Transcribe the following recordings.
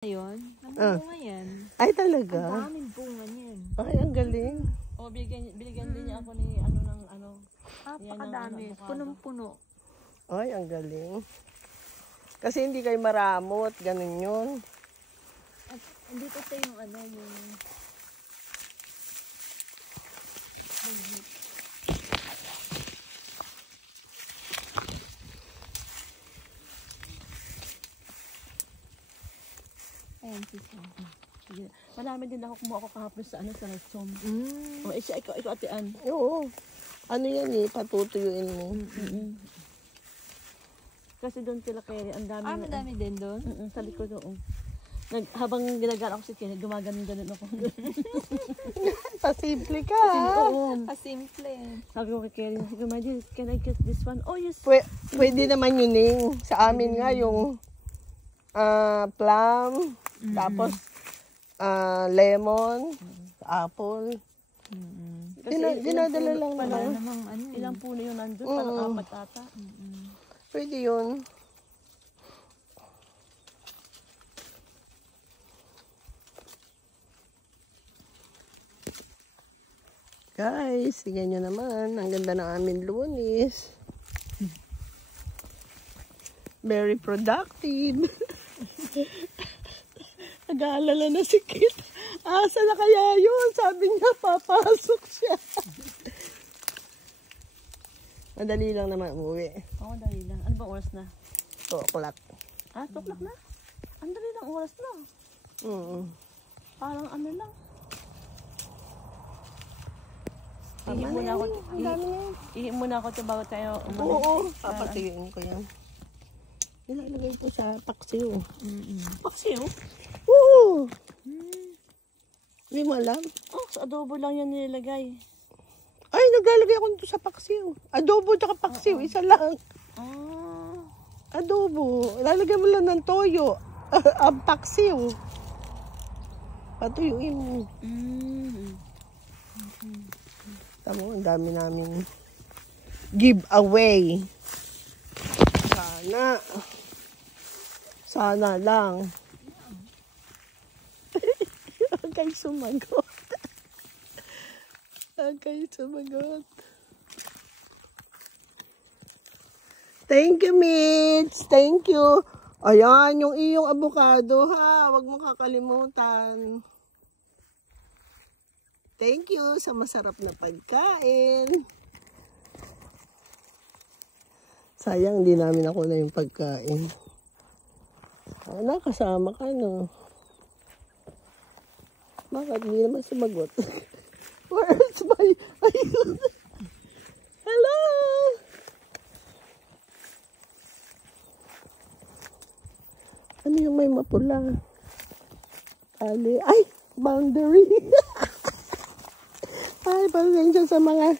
Ayun, namunga yan. Ay, talaga? Ang daming bunga niyan. Ay, ang galing. O, binigyan din niya ako ni ng Napakadami. Punong-puno. Ay, ang galing. Kasi hindi kayo maramot. Ganun yun. At dito sa yung yung... Ayan, sisa. Marami din ako kumuha ko kahapon sa sa Lechon. O, ikaw atian. Oo. Ano yan eh, patutuyuin mo. Kasi doon sila kaya ang dami. Madami din doon? Sa likod doon. Habang ginagala ako si Kenny, gumaganon ako. Pasimple ka. Oo. Pasimple. Sabi ko kay Kenny, can I get this one? Oh, yes. Pwede naman yun eh. Sa amin nga yung plum, tapos lemon, apple. Dinadala lang naman. Ilang puno yung nandun, parang 4 ata. Pwede yun. Guys, tingnan nyo naman. Ang ganda ng aming lunis. Very productive. Nag-aalala na si Kit. Asa na kaya yun? Sabi niya, papasok siya. Madali lang naman umuwi. Oo, dali lang. Ano ba oras na? 2 o'clock. 2 o'clock na? Ang dali lang oras na. Parang ano lang. Ihi muna ako ito bago tayo umalis. Oo, papatuyuin ko yan. Nilalagay po sa paksiw. Paksiw? Oo. Hindi mo alam? Oh, sa adobo lang yan nilagay. Ay, naglalagay ako nito sa paksiw. Adobo at paksiw, isa lang. Adobo. Lalagay mo lang ng toyo. Ang paksiw. Patuyuin mo. Tama, ang dami namin giveaway. Sana lang. Huwag sumagot. Sumagot. Thank you, Mitch. Thank you. Ayan, yung iyong avocado, ha. Huwag mong kakalimutan. Thank you sa masarap na pagkain. Sayang, hindi namin ako na yung pagkain. Kasama ka, no? Bakit hindi naman sumagot? Where's my... Hello! Ano yung may mapula? Ay! Boundary! Ay, pasensya sa mga...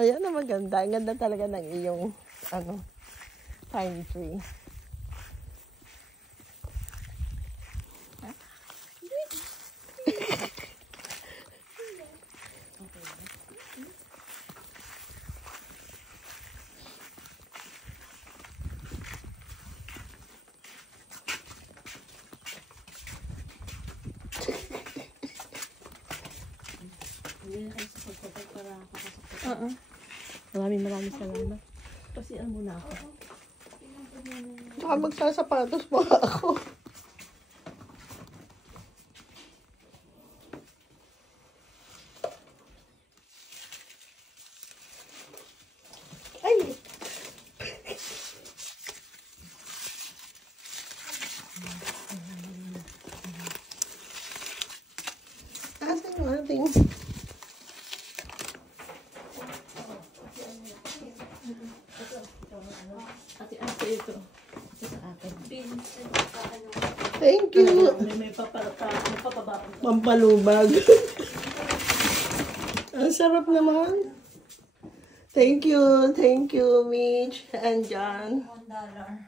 Ayan na maganda. Ang ganda talaga ng iyong pine tree. Maraming salamat. Kasi muna ako. Baka magsasapatos pa ako. Ay! Asan yung ating... Ito. Sa akin. Thank you. May Pampalubag. Ang sarap naman. Thank you, Mitch and John. $1.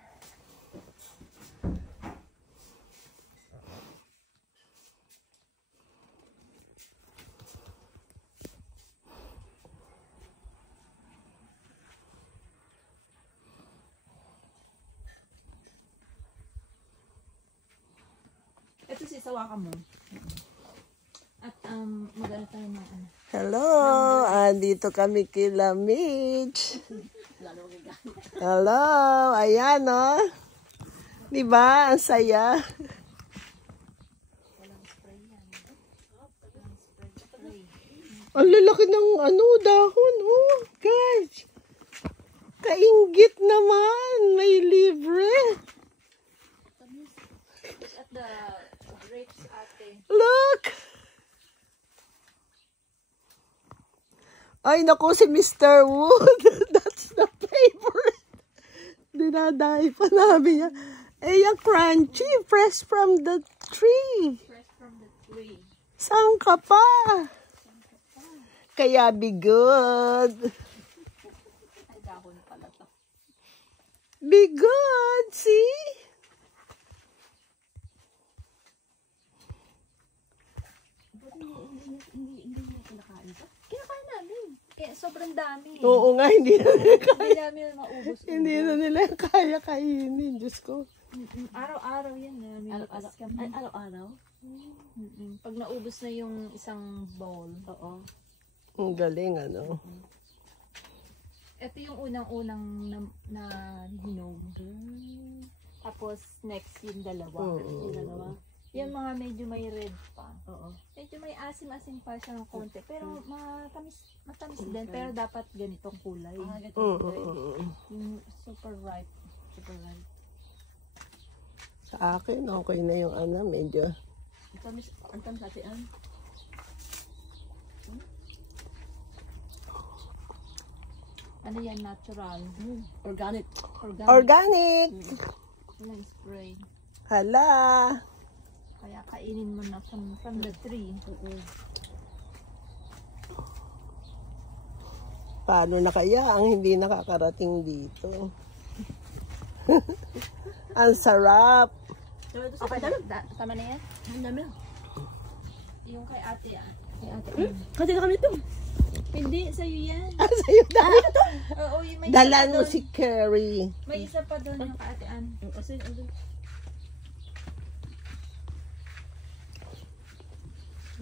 sawa ka mo. At mag-ano tayo ng ano. Hello, andito kami kila Mitch. Hello, ayan o. Diba? Ang saya. Ang lalaki ng ano, dahon. Oh, guys. Kainggit naman. May libre. Look at the grapes, ate. Look. Ay, naku, si Mr. Wood. That's the favorite. Dinadahi pa namin yan. Eh, yung crunchy, fresh from the tree. Fresh from the tree. Saan ka pa? Kaya be good. Ay, dahon pala to. Be good, see? Hindi niya kinakain ito. Kinakain namin. Kaya sobrang dami. Oo nga, hindi na nila kaya. Hindi namin maubos. Hindi na nila kaya kainin. Diyos ko. Araw-araw yan. Araw-araw. Ay, araw-araw? Pag naubos na yung isang bowl. Oo. Ang galing, ano? Ito yung unang-unang na hinog. Tapos next yung dalawa. Yung dalawa. Yung mga medyo may red pa. Oo. Medyo may asim-asim pa siya ng konti. Pero matamis din. Pero dapat ganitong kulay. Yung super ripe. Super ripe. Sa akin, okay na yung ano, medyo. Ang tamis ate Ann. Ano yan? Natural. Organic. Organic! Walang spray. Hala! Kaya kainin mo na from the tree. Paano na kaya ang hindi nakakarating dito? Ang sarap! Okay, tama na yan? Ang dami. Yung kay ate yan. Kasi na kami ito. Hindi, sa'yo yan. Sa'yo na! Oo, yung may Dalan isa pa mo doon. si Carrie. May isa pa doon yung kay ate Ann. Kasi,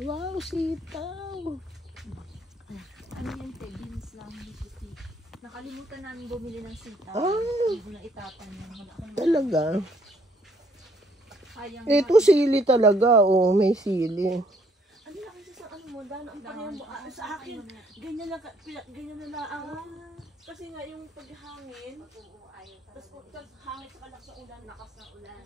Wow, sitaw! Ano yan, te? Beans lang. Nakalimutan namin bumili ng sitaw. Ah. Hindi ko na itapon yan. Talaga? Sayang Ito sili talaga. Oh, may sili. ano lang kasi sa ano mo, dahil ang pareho mo. Sa akin, ganyan na lang. Kasi nga yung paghangin, tapos hangin sa kalak sa ulan, lakas ng ulan.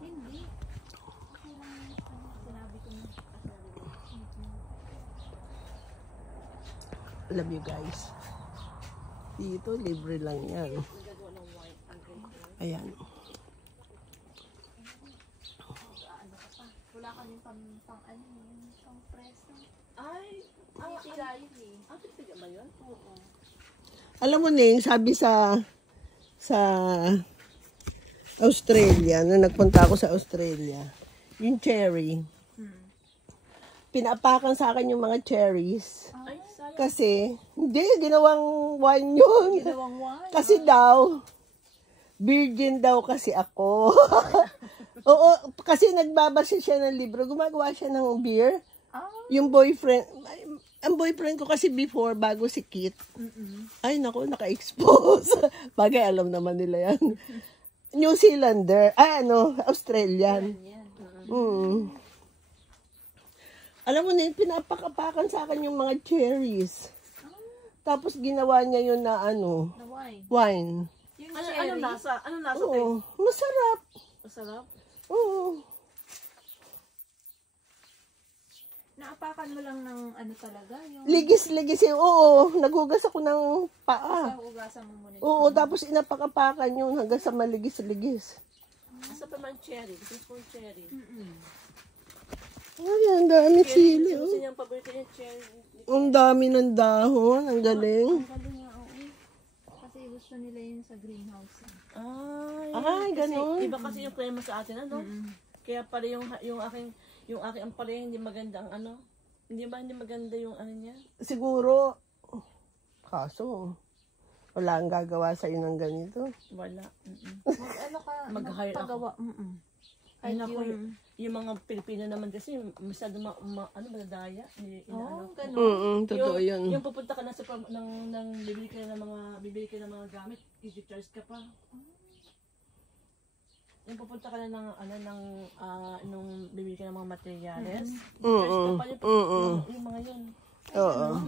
Hindi. Okay lang yun. Sinabi ko na. Love you guys. Dito, libre lang yan. Ayan. Wala kami pang ano yun. Pang preso. Ay, Tira yun eh. pipiga ba yun? Oo. Alam mo, Ning, sabi sa Australia, nung nagpunta ako sa Australia, yung cherry, pinaapakan sa akin yung mga cherries. Ay, sayang. Kasi, hindi, ginawang wine yun. Ginawang wine. Kasi daw, virgin daw kasi ako. Oo, kasi nagbabasa siya ng libro, gumagawa siya ng beer. Yung boyfriend, ang boyfriend ko kasi before, bago si Kit, ay naku, naka-expose. Bagay, alam naman nila yan. New Zealander, Australian. Alam mo na, pinapakapakan sa akin yung mga cherries. Tapos ginawa niya yun na Na wine. wine. Yung Ano cherry. lasa? Ano lasa? Oo, masarap. Masarap. Oo. Naapakan mo lang ng ano talaga. Yung Ligis-ligis eh. Oo, naghugas ako ng paa. sa hugasan mo muna. Oo, tapos inapakapakan yun hanggang sa maligis-ligis. Asa pa man cherry? Gusto ko cherry. Ay, ang dami sili. Gusto Oh. niyang paborito niya cherry. Ang dami ng dahon. Ang galing. Galing nga, oo. Kasi gusto nila yun sa greenhouse. Ay, ganun. Iba kasi yung klima sa atin, ano? Kaya pala yung aking ang pala hindi maganda ang ano. Hindi maganda yung ano niya. Siguro, kaso, Wala ang gagawa sa'yo ng ganito. Wala. Ano ka, Mag-hire ako. magpagawa. Ay, Kahit naku, yung, yung mga Pilipino naman kasi, masyado madadaya. Totoo yun. Yung pupunta ka na sa bibili ka ng mga gamit, i-charge ka pa. Yung pupunta ka na nung bibili ka ng mga materyales, i-charge ka pa yung mga yun. Oo.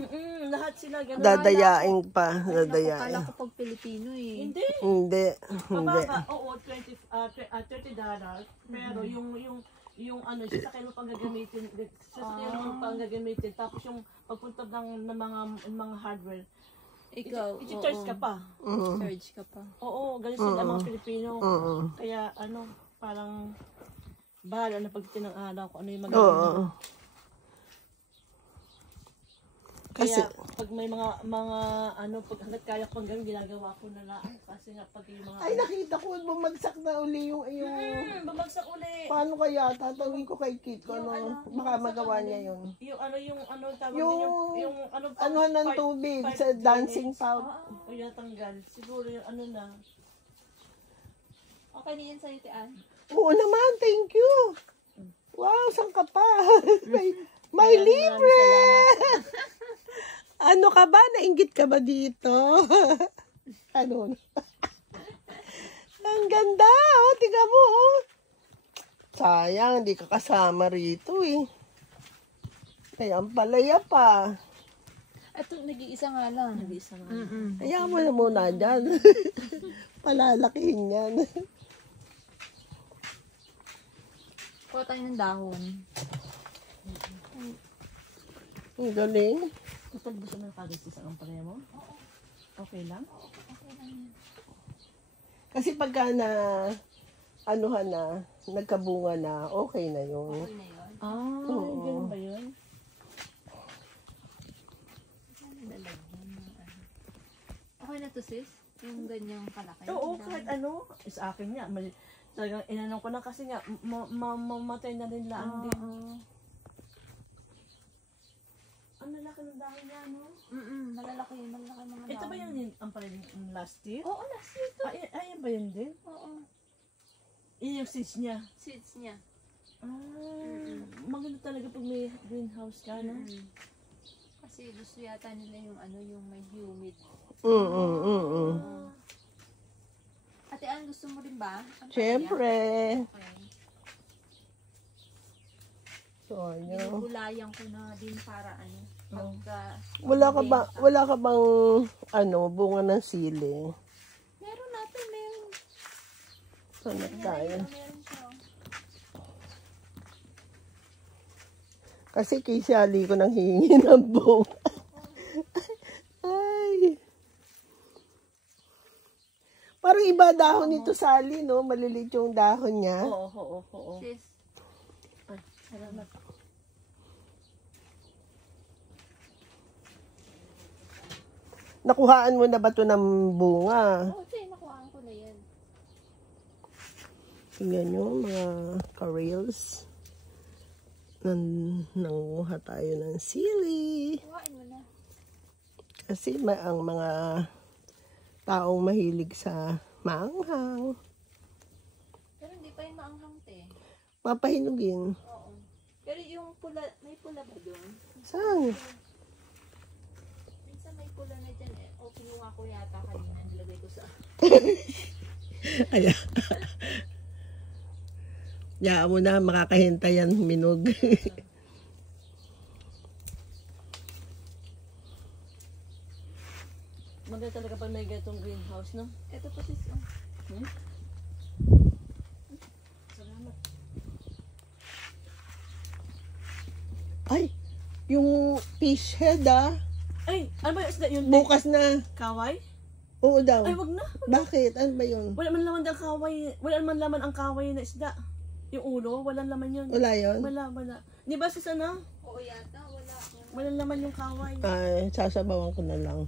Lahat sila ganun. Dadayain pa. kala Dadayain. ko pag Pilipino eh. Hindi. Hindi. Mababa, oo, $30. Pero yung ano, sasakyan mo pang gagamitin, tapos yung pagpunta ng mga hardware, Ikaw, i-charge ka pa. Charge ka pa. Oo, ganun sila mga Pilipino. Kaya parang bahala na pagdating ng araw kung ano yung magagawin. Kaya pag may mga pag hanggat kaya ko hanggang ginagawa ko na lang. Kasi nga pag yung mga... Ay, nakita ko, bumagsak na uli yung... bumagsak uli. Paano kaya? Tatawin ko kay Kit ko, baka magawa niya yun. Tawag yung Ano ng tubig sa dancing pouch. O yung natanggal. Siguro yung na. Okay na yan sa'yo, Tian. Oo naman, thank you. Wow, saan ka pa? may libre! Ano ka ba? Nainggit ka ba dito? Ano? Ang ganda, oh. Tingnan mo, oh. Sayang, hindi ka kasama rito, eh. Kaya ang palaya pa. Ito, nag-iisa nga lang. Kaya mo na muna dyan. Palalakihin yan. Kuha tayo ng dahon. Ang galing. Kapag gusto mo nakagastis ang palaya mo? Okay lang? Okay lang yan. Kasi pagka anuhan na, nagkabunga na, okay na yun. Okay na yun. Ganun ba yun? Okay na to, sis? Yung ganyang kalaki. Oo, kahit ano. Sa akin nga, talagang inanong ko na kasi nga, mamatay na rin lang din. Ang lalaki ng dahon niya, no? Malalaki mga dahon. Ito ba yung ang pala yung last year? Oo, last year to. Ayan ba yun din? Oo. Yung seeds niya. Seeds niya. Maganda talaga pag may greenhouse ka, no? Kasi gusto yata nila yung may humid. Ate Ann, gusto mo rin ba? Siyempre. Okay. So, Ginugulayan ko na din para pagka... wala ka bang bunga ng sili? Meron natin, meron. Sana tayo. Meron siya. Kasi kay Sally ko nang hihingi ng bunga. Ay. Parang iba dahon nito, Sally, no? Maliliit yung dahon niya. Oo. Sis. Ay, salamat. Nakuhaan mo na ba ito ng bunga? Oo, sige, nakuhaan ko na yan. Tingnan nyo, mga ka-rails. Nanguha tayo ng sili. Kuhain mo na. Kasi ang mga taong mahilig sa maanghang. Pero hindi pa yung maanghang, te. Mapahinugin. Oo. Pero yung pula, may pula ba doon? Saan? Minsan may pula na dyan eh. O, kinuha ko yata kanina. Nilagay ko sa... Ayan. Yaan mo na, makakahintay yan minog. Maganda talaga pag may gatong greenhouse, no? Ito pa sis. Salamat. Ay, yung fish head Ay, ano ba yung isda yun? bukas na. Kaway? Oo daw. Ay, wag na. Bakit? Ano ba yun? Wala man laman ang kaway. Wala man laman ang kaway na isda. Yung ulo, walang laman yun. Wala yun? Wala. Di ba sis ano? Oo yata, wala. Walang laman yung kaway. Ay, sasabawan ko na lang.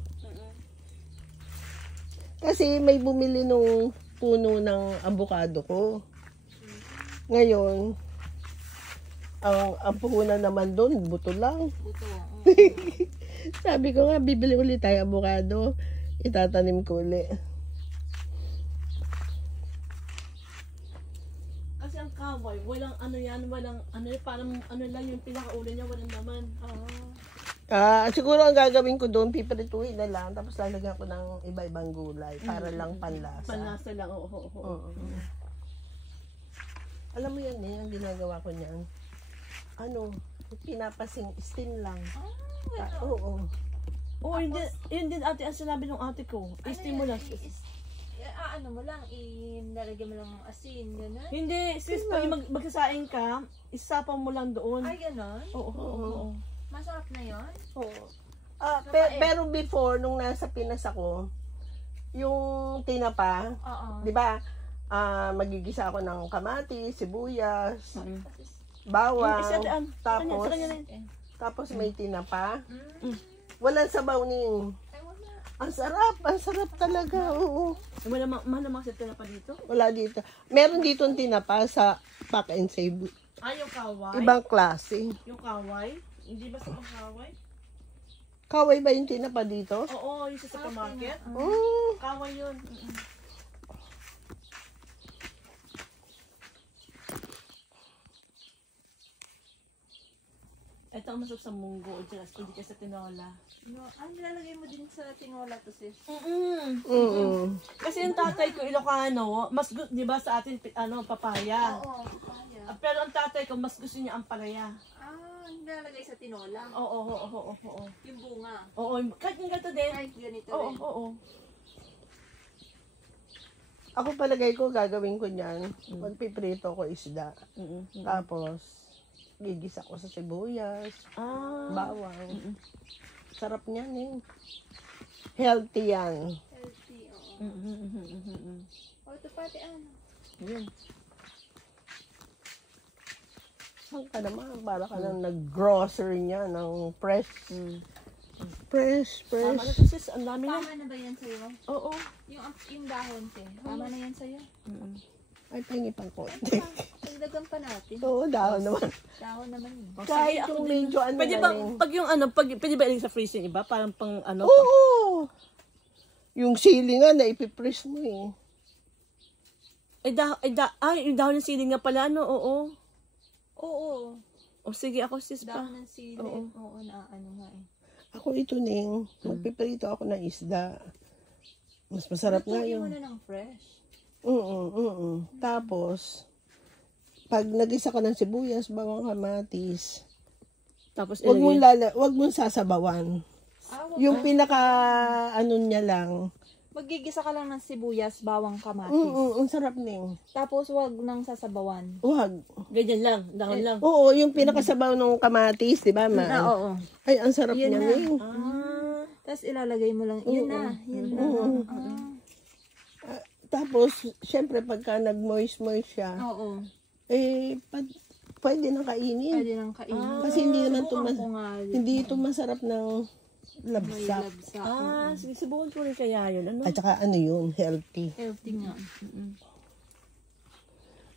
Kasi may bumili nung puno ng avocado ko. Ngayon, ang puhunan naman doon, buto lang. Buto. Sabi ko nga, bibili ulit tayo avocado. Itatanim ko uli. Kasi ang kaway, walang ano yan, walang ano, parang ano lang yung pinakaulo niya, walang naman. Siguro ang gagawin ko doon, pipirituhin na lang, tapos lalagyan ko ng iba-ibang gulay para lang panlasa. Panlasa lang, oo. Alam mo yan ang ginagawa ko niyan. Ano, pinapasing, steam lang. Oo. Oo, yun din ate, ang sinabi ng ate ko, stimulus. Ano mo lang, inalagyan mo lang ng asin, gano'n? Hindi, sis, pag magsasaing ka, isapaw mo lang doon. Ay, gano'n? Oo. Masarap na yun? Oo. Pero before, nung nasa Pinas ako, yung tinapa, di ba, magigisa ako ng kamatis, sibuyas, bawang, tapos may tinapa. Walang sabaw ning. Ang sarap talaga. Oo. Malamang sa tinapa dito? Wala dito. Meron dito ang tinapa sa Pack and Save. Yung kaway? Ibang klase. Yung kaway? Hindi ba sa kaway? Kaway ba yung tinapa dito? Oo, yung sa supermarket. Kaway yun. Ito ang masarap sa munggo o dyan, hindi ka sa tinola. No, nilalagay mo din sa tinola to, sis? Kasi yung tatay ko, Ilocano, mas gusto, di ba sa atin, papaya. Oo, papaya. Pero ang tatay ko, mas gusto niya ang palaya. Nilalagay sa tinola? Oo. Yung bunga? Oo, kahit yung ganito din. Kahit ganito rin? Oo. Ako palagay ko, gagawin ko niyan. Magpiprito ko isda. Tapos, gigisa ko sa sibuyas, bawang. Sarap niyan eh. Healthy yan. Healthy, oo. Ito pati Yun. Saan ka naman? Para ka nang nag-grocery niya ng fresh. Fresh. Tama na to sis, ang dami na. Tama na ba yan sa'yo? Oo. Yung dahon, te. Tama na yan sa'yo? Ay, pahingi pang konti. Pagdagan pa natin. Oo, dahon naman. Dahon naman yun. Kahit yung medyo ano Pwede ba, pag yung pwede ba ilagay sa freezer yung iba? Parang pang Oo! Yung sili nga, naipipress mo eh. Yung dahon ng sili nga pala, Oo. O sige, ako sis pa. Dahon ng sili. Oo, nga eh. Ako ito ning, magpiprito ako ng isda. Mas masarap nga Lutuin yun. mo na ng fresh. Tapos, pag nagisa ka ng sibuyas, bawang, kamatis, tapos wag mong sasabawan. Yung pinaka ano niya lang. Maggigisa ka lang ng sibuyas, bawang, kamatis. Ang sarap ning. Tapos wag nang sasabawan. Wag. Ganyan lang, dahon lang. Oo, yung pinakasabaw ng kamatis, di ba, ma? Oo. Ay, ang sarap Yun niya na. ning. Tapos ilalagay mo lang. Yun na. Tapos, syempre, pagka nag-moist siya, pwede nang kainin. Pwede nang kainin. Kasi hindi naman Hindi ito masarap ng labsak. Sige, subukan ko rin kaya yun. At saka ano yun, healthy. Healthy nga.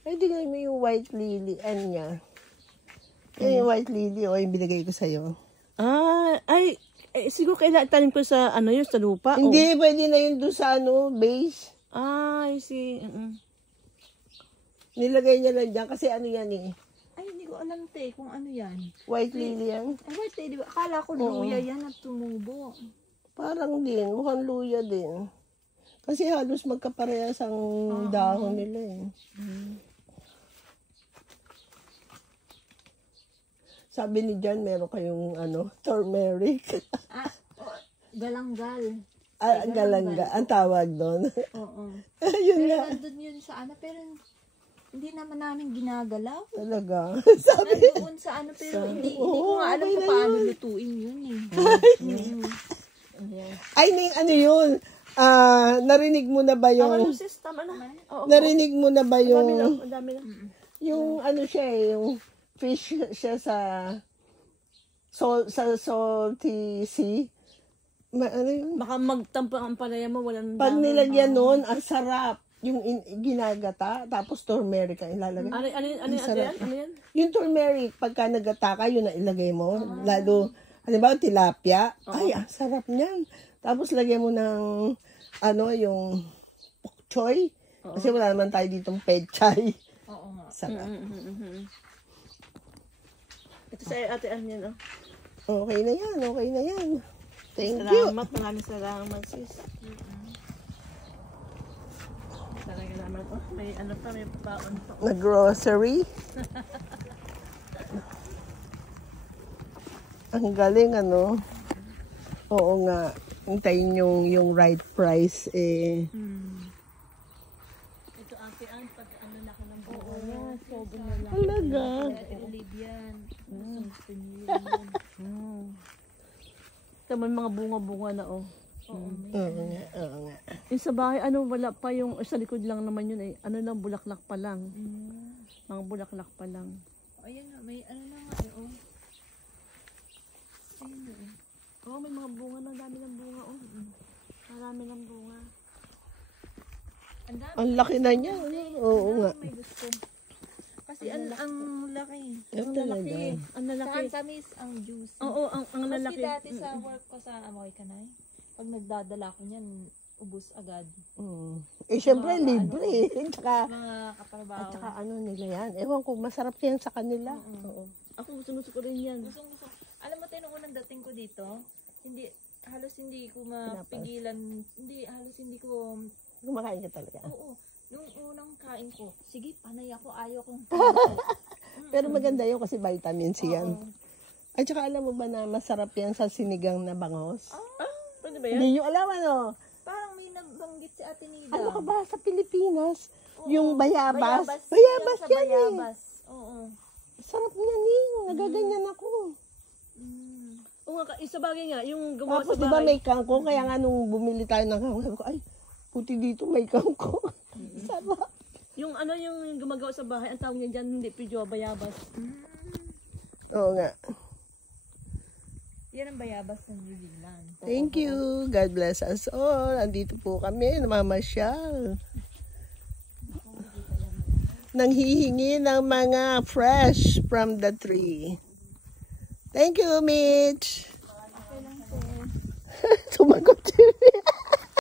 Ay, di nga mo yung white lily, niya. Yung white lily, yung binigay ko sa'yo. Siguro kailangan tanim ko sa, yun, sa lupa? Hindi, pwede na yun doon sa, base. I see. Nilagay niya lang dyan, kasi ano yan eh. Ay, hindi ko alam, te, kung ano yan. White lily yan. Ay, white lily. Akala ko luya yan at tumubo. Parang din, mukhang luya din. Kasi halos magkaparehas ang dahon nila eh. Sabi ni John, meron kayong turmeric. Galanggal. Galangga, ang tawag doon. Oo. Yun Pero nga. nandun yun sa pero hindi naman namin ginagalaw. Talaga. Nandoon sa pero hindi ko nga alam kung paano lutuin yun eh. Ay, ano yun? Narinig mo na ba yung... sis, tama na. Narinig mo na ba yung... Ang dami na. Yung siya yung fish siya sa salty sea. Ano yun? Baka magtampo ang palaya mo, walang Pag nilagyan nun, ang sarap. Yung ginagata, tapos turmeric ang ilalagay. Ano yan? Yung turmeric, pagka nagata ka, yun ang ilagay mo. Lalo, halimbawa, tilapia. Ay, ang sarap niyan. Tapos lagyan mo ng, yung pok choy. Kasi wala naman tayo ditong pechay. Oo nga. Sarap. Ito sa ate Ann yan, oh. Okay na yan, okay na yan. Thank you. Salamat, maraming salamat, sis. Talaga naman, oh, may ano pa, may paon pa. Nag-grocery. Ang galing, ano? Oo nga. Hintayin yung right price, eh. Ito ate Ann, pag ano na ka ng buo. Oo nga, sobrang na lang. Talaga. Olivian. Gusto niyo yun. Ito may mga bunga-bunga na, oh. Oo, Oo nga, oo nga. Yung sa bahay, wala pa yung, sa likod lang naman yun, eh. Ano lang, bulaklak pa lang. Mga bulaklak pa lang. Ayan na, may ano na nga eh, oh. Ayun na eh. Oh, may mga bunga na, dami ng bunga, oh. Marami ng bunga. Ang dami. Ang laki na niya. Oo nga. May gusto. Kasi ang laki. Ang talaga. Ang lalaki. Sa tamis ang juice. Oo, ang lalaki. Kasi dati sa work ko sa Amoy Kanay, pag nagdadala ko niyan, ubus agad. Eh, syempre, libre. Tsaka, Mga katrabaho. at saka nila yan. Ewan ko, masarap yan sa kanila. Oo. Ako gusto ko rin yan. Gusto. Alam mo tayo, nung unang dating ko dito, halos hindi ko mapigilan, halos hindi ko, Kumakain ka talaga. oo, nung unang kain ko, sige, panay ako, ayaw kong Pero maganda yun kasi vitamin C yan. At saka alam mo ba na masarap yan sa sinigang na bangos? Pwede ba yan? Hindi nyo alam ano. Parang may nabanggit si Ate Nida. Ano ka ba sa Pilipinas? Yung bayabas. Bayabas Bayabas yan eh. bayabas. Oo. Sarap niyan eh. Nagaganyan ako. Oo nga, isa bagay nga, yung gumawa Tapos sa diba bahay. may kangkong, kaya nga nung bumili tayo ng kangkong, sabi ko, ay, puti dito may kangkong. Sarap. Yung yung gumagawa sa bahay, ang tawag niya dyan, hindi pidyo, bayabas. Oo nga. Yan ang bayabas ng New Zealand. Thank you. God bless us all. Andito po kami, namamasyal. Nanghihingi ng mga fresh from the tree. Thank you, Mitch. Sumagot si Mitch.